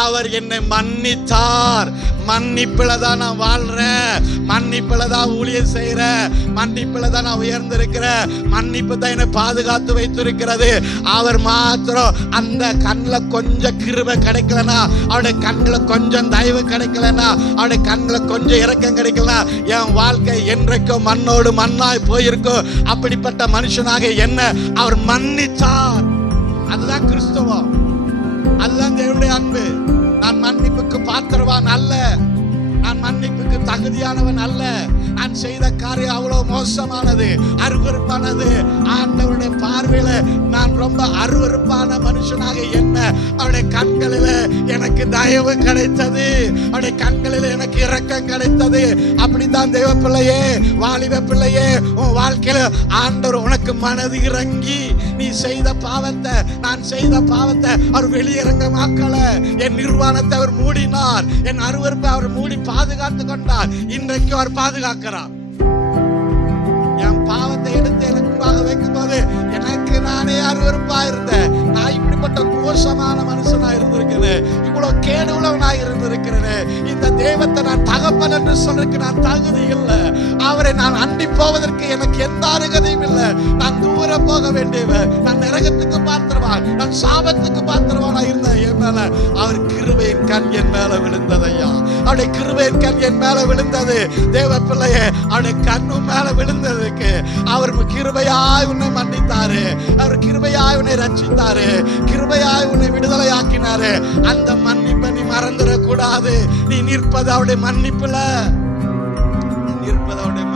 அவர் என்னை மன்னித்தார். மன்னிப்புல தான் நான் வாழ்றேன், மன்னிப்புல தான் ஊழியம் செய்யறேன், மன்னிப்புல தான் நான் உயர்ந்திருக்கிறேன், மன்னிப்பு தான் என்னை பாதுகாத்து வைத்திருக்கிறது. அவர் மாத்திரம் அந்த கண்ணில் கொஞ்சம் கிருபை கிடைக்கலனா, அவருடைய கண்ணில் கொஞ்சம் தயவு கிடைக்கலனா, அவருடைய கண்ணில் கொஞ்சம் இரக்கம் கிடைக்கலனா, என் வாழ்க்கை என்றைக்கும் மண்ணோடு மண்ணாய் போயிருக்கும். அப்படிப்பட்ட மனுஷனாக என்ன அவர் மன்னித்தார். அதுதான் கிறிஸ்தவம், அதுதான் தேவனுடைய அன்பு. நான் மன்னிப்புக்கு பாத்திரவான் அல்ல, நான் மன்னிப்புக்கு தகுதியானவன் அல்ல. நான் செய்த காரியம் அவ்வளவு மோசமானது, அருவருப்பானது. ஆண்டவருடைய பார்வையில நான் ரொம்ப அருவருப்பான மனுஷனாக என்ன அவருடைய கண்களில் எனக்கு தயவு கிடைத்தது, அவருடைய கண்களில் எனக்கு இரக்கம் கிடைத்தது. அப்படித்தான் தேவ பிள்ளையே, வாலிப பிள்ளையே, உன் வாழ்க்கையில ஆண்டவர் உனக்கு மனது இறங்கி நீ செய்த பாவத்தை, நான் செய்த பாவத்தை அவர் வெளியிறங்கமாக்கல. என் நிர்வாணத்தை அவர் மூடினார், என் அருவருப்பை அவர் மூடி பாதுகாத்து கொண்டார். இன்றைக்கு அவர் பாதுகாக்கிறார். என் பாவத்தை எடுத்து எனக்கு முன்பாக வைக்கும் போது எனக்கு நானே அருவருப்பா இருந்தேன். நான் இப்படிப்பட்ட மோசமான மனுஷனா இருந்திருக்கிறேன், இவ்வளவு கேடு உள்ளவனாக இருந்திருக்கிறேன். இந்த தெய்வத்தை நான் தகப்பன் என்று சொல்றதுக்கு நான் தகுதி இல்லை. அவரை நான் அண்டி போவதற்கு எனக்கு எந்த அருகதையும் இல்லை. நான் தூரம் போக வேண்டியவன், நான் நரகத்துக்கு பாத்திரவான், நான் சாபத்துக்கு பாத்திரவானா இருந்தேன். என் மேல அவர் கிருபையின் கண் என் மேல விழுந்தது. ஐயா, அவருடைய கிருபையின் கண் என் மேல விழுந்தது. தேவ பிள்ளையே, அவருடைய கண்ணும் மேல விழுந்ததுக்கு அவர் கிருபையாய் உன்னை மன்னித்தாரு, அவர் கிருபையாய் உன்னை ரட்சித்தாரு, கிருபையாய் உன்னை விடுதலை ஆக்கினாரு. அந்த மன்னிப்பை நீ மறந்துடக்கூடாது. நீ நிற்பது அவருடைய மன்னிப்புல, நிற்பது அவருடைய